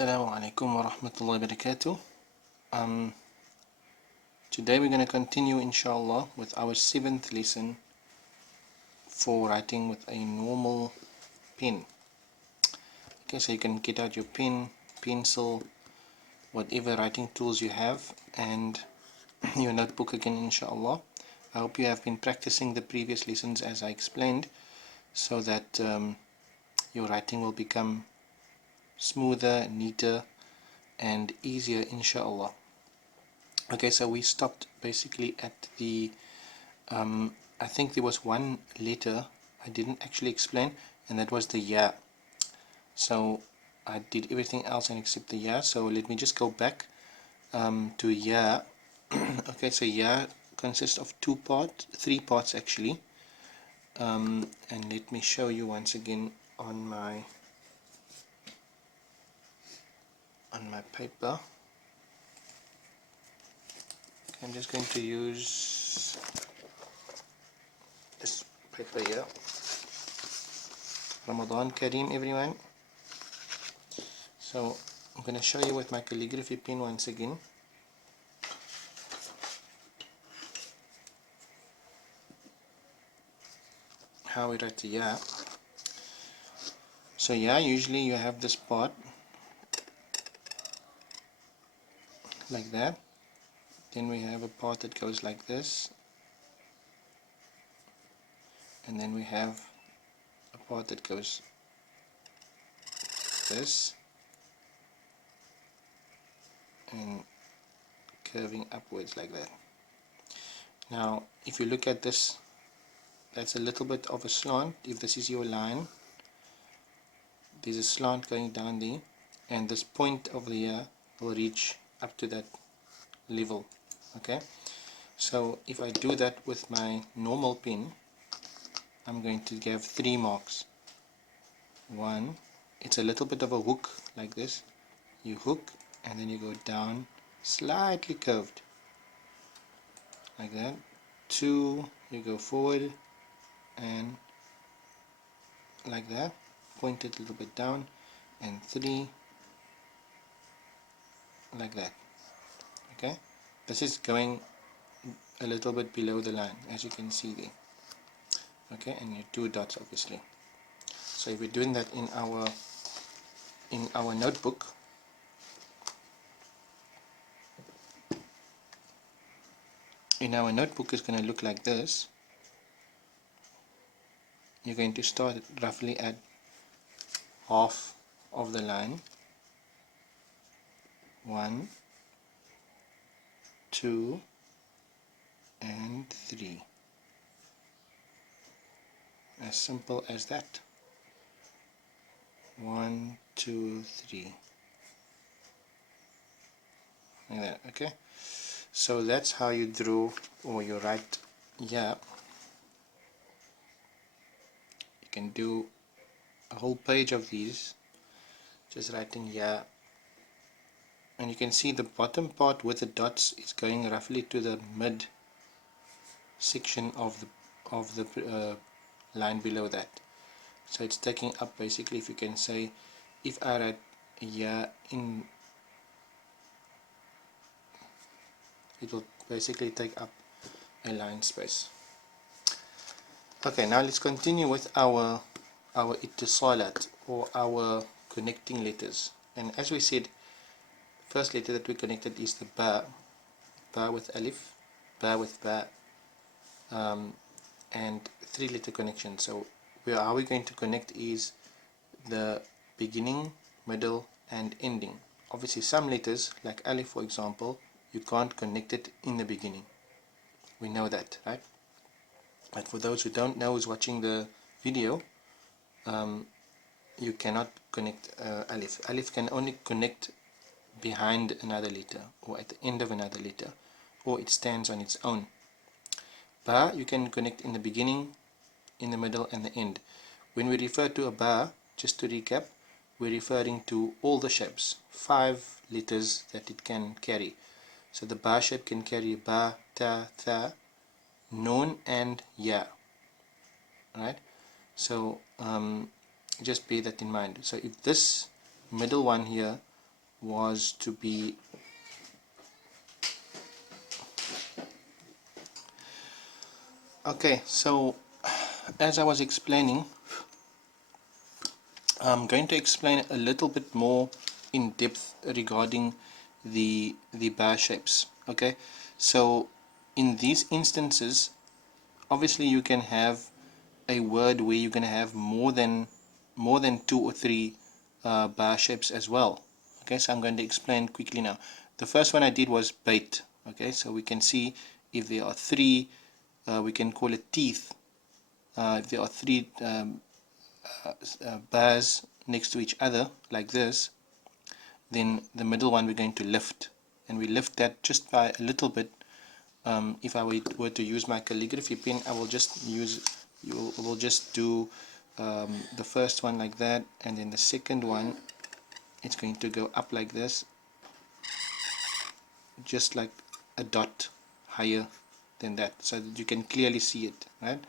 Assalamu alaikum wa rahmatullahi wa barakatuh. Today we're going to continue inshallah with our 7th lesson for writing with a normal pen. Okay, so you can get out your pen, pencil, whatever writing tools you have, and your notebook again inshallah. I hope you have been practicing the previous lessons as I explained, so that your writing will become smoother, neater and easier inshallah. Okay, so we stopped basically at the I think there was one letter I didn't actually explain, and that was the ya. So I did everything else except the ya, so let me just go back to ya. Okay, so ya consists of three parts actually, and let me show you once again on my paper. Okay, I'm just going to use this paper here. Ramadan Kareem everyone. So I'm going to show you with my calligraphy pen once again. How we write the ya. So ya, usually you have this part like that, then we have a part that goes like this, and then we have a part that goes this and curving upwards like that. Now if you look at this, that's a little bit of a slant. If this is your line, there's a slant going down there, and this point over here will reach up to that level. Okay, so if I do that with my normal pen, I'm going to give 3 marks. One, it's a little bit of a hook like this. You hook and then you go down, slightly curved like that. 2, you go forward and like that, point it a little bit down, and 3 like that. Okay, this is going a little bit below the line, as you can see there. Okay, and your 2 dots obviously. So if we're doing that in our notebook, it's going to look like this. You're going to start roughly at half of the line. 1, 2 and 3. As simple as that. 1, 2, 3 like that. Okay, so that's how you draw or you write ya. You can do a whole page of these just writing ya, and you can see the bottom part with the dots is going roughly to the mid section of the line below that. So it's taking up basically, if you can say, if I write ya in, it will basically take up a line space. Okay, now let's continue with our ittisalat, or our connecting letters. And as we said, first letter that we connected is the ba with alif, ba with ba, and 3-letter connection. So how we're going to connect is the beginning, middle and ending. Obviously some letters like alif for example, you can't connect it in the beginning. We know that, right? But for those who don't know, who's watching the video, you cannot connect alif. Alif can only connect behind another letter or at the end of another letter, or it stands on its own. Ba you can connect in the beginning, in the middle and the end. When we refer to a ba, just to recap, we're referring to all the shapes, 5 letters that it can carry. So the ba shape can carry ba, ta, tha, nun and ya. Right? So just bear that in mind. So if this middle one here was to be okay. So as I was explaining, I'm going to explain a little bit more in depth regarding the bar shapes. Okay, so in these instances, obviously you can have a word where you're going to have more than 2 or 3 bar shapes as well. Okay, so I'm going to explain quickly now. The first one I did was bait. Okay, so we can see if there are 3, we can call it teeth. If there are 3 bars next to each other like this, then the middle one we're going to lift, and we lift that just by a little bit. If I were to use my calligraphy pen, I will just do the first one like that, and then the second one, it's going to go up like this, just like a dot higher than that, so that you can clearly see it, right?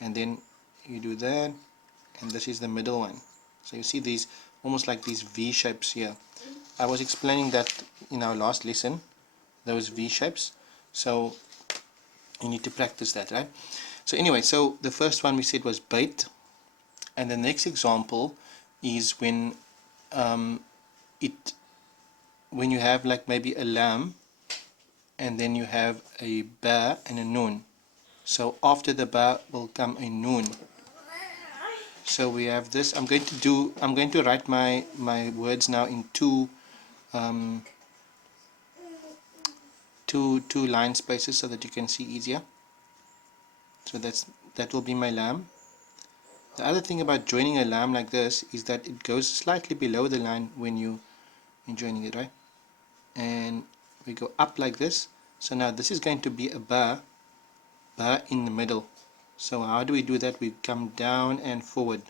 And then you do that, and this is the middle one. So you see these almost like these V shapes here. I was explaining that in our last lesson, those V shapes. So you need to practice that, right? So anyway, so the first one we said was bait, and the next example is when it when you have like maybe a lamb, and then you have a ba and a noon. So after the ba will come a noon. So we have this. I'm going to write my words now in two line spaces so that you can see easier. So that will be my lamb. The other thing about joining a lamb like this is that it goes slightly below the line when you're joining it, right? And we go up like this. So now this is going to be a ba in the middle. So how do we do that? We come down and forward,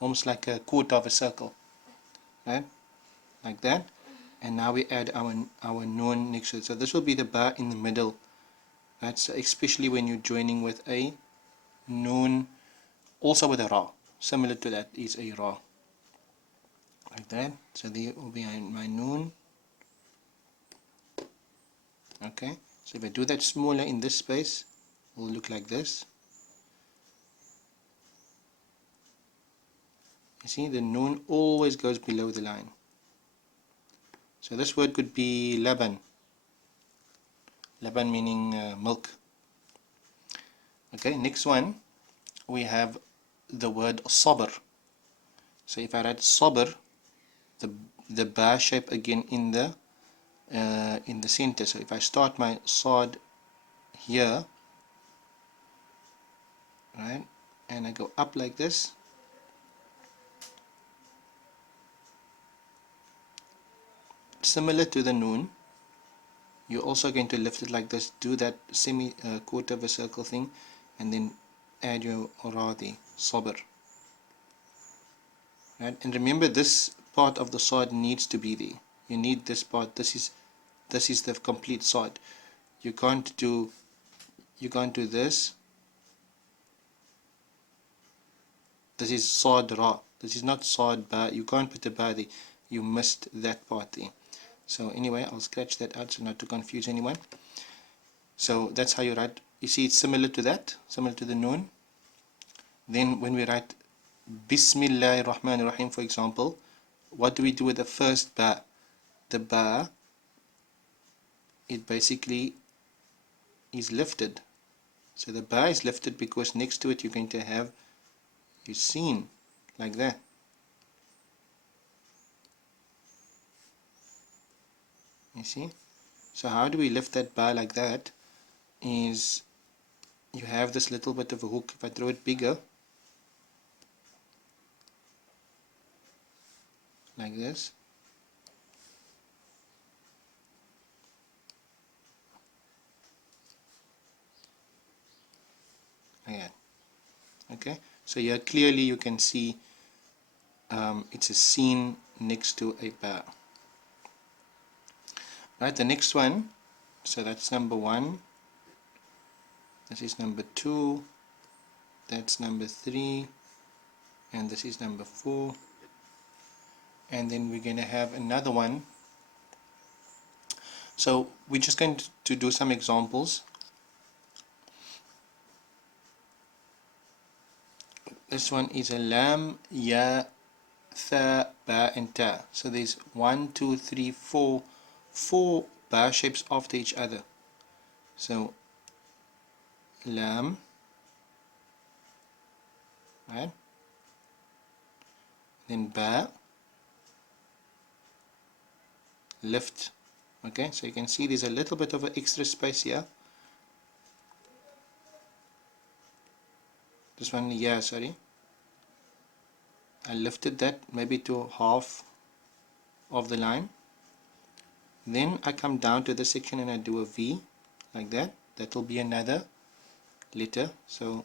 almost like a quarter of a circle, right? Like that. And now we add our noon next to it. So this will be the ba in the middle. That's especially when you're joining with a noon, also with a ra. Similar to that is a ra. Like that. So there will be my noon. Okay. So if I do that smaller in this space, it will look like this. You see, the noon always goes below the line. So this word could be laban. Laban meaning milk. Okay, next one we have the word sabr. So if I write sabr, the ba shape again in the center. So if I start my sad here, right, and I go up like this, similar to the noon, you're also going to lift it like this, do that semi quarter of a circle thing, and then add your radi, sabr. Right? And remember, this part of the sad needs to be there. You need this part. This is the complete sad. You can't do this. This is sad ra. This is not sad ba. You can't put the ba there. You missed that part there. So anyway, I'll scratch that out so not to confuse anyone. So that's how you write. You see, it's similar to that, similar to the noon. Then when we write Bismillahir Rahmanir Rahim, for example, what do we do with the first ba? The ba, it basically is lifted. So the ba is lifted because next to it you're going to have your sin, like that. You see? So how do we lift that ba like that? Is you have this little bit of a hook. If I throw it bigger, like this, like that. Okay, so here clearly you can see it's a scene next to a ba. Right, the next one, so that's number 1, this is number 2, that's number 3, and this is number 4, and then we're going to have another one So we're just going to do some examples. This one is a lam, ya, tha, ba, and ta. So there's 1, 2, 3, 4, 4 ba shapes after each other. So lam, right? Then ba, lift. Okay, so you can see there's a little bit of an extra space here. This one, yeah, sorry. I lifted that maybe to half of the line. Then I come down to this section and I do a V like that. That will be another letter. So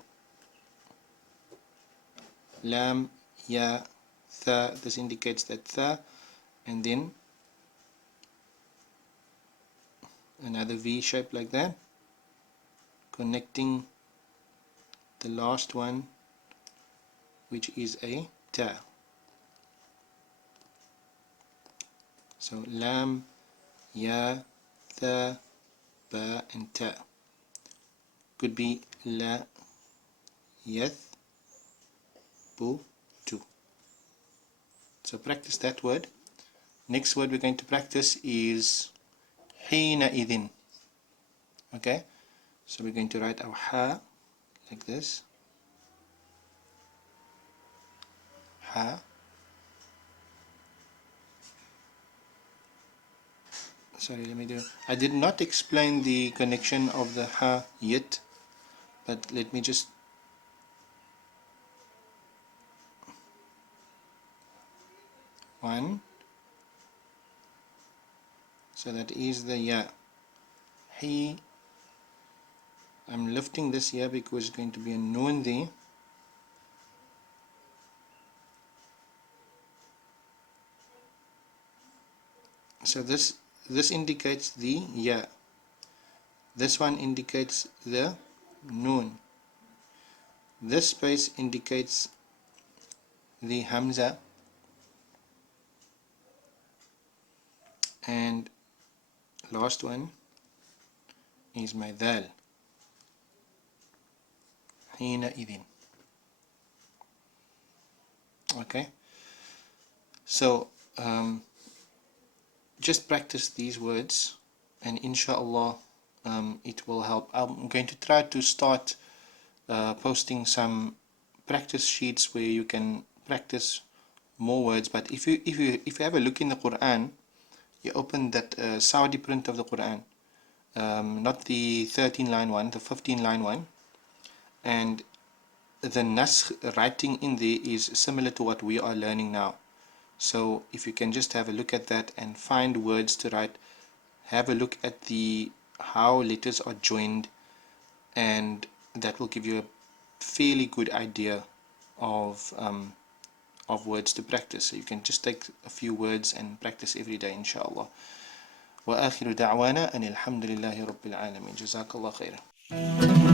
lam, ya, tha, this indicates that tha, and then another V shape like that, connecting the last one, which is a ta. So lam, ya, tha, ba, and ta. Could be la, yath, bu, tu. So practice that word. Next word we're going to practice is hina idin. Okay, so we're going to write our ha like this. Ha. Sorry, let me do. I did not explain the connection of the ha yet, but let me just. One. So that is the ya. He. I'm lifting this here because it's going to be a noon there. So this indicates the ya. This one indicates the noon. This space indicates the hamza, and last one is my dal. Hina idin. Okay, so just practice these words, and inshallah it will help. I'm going to try to start posting some practice sheets where you can practice more words. But if you have a look in the Quran, you open that Saudi print of the Quran, not the 13 line one, the 15 line one, and the naskh writing in there is similar to what we are learning now. So if you can just have a look at that and find words to write, have a look at the how letters are joined, and that will give you a fairly good idea of words to practice. So you can just take a few words and practice every day, inshallah. وآخر دعوانا أن الحمد لله رب العالمين. جزاك الله خيرا.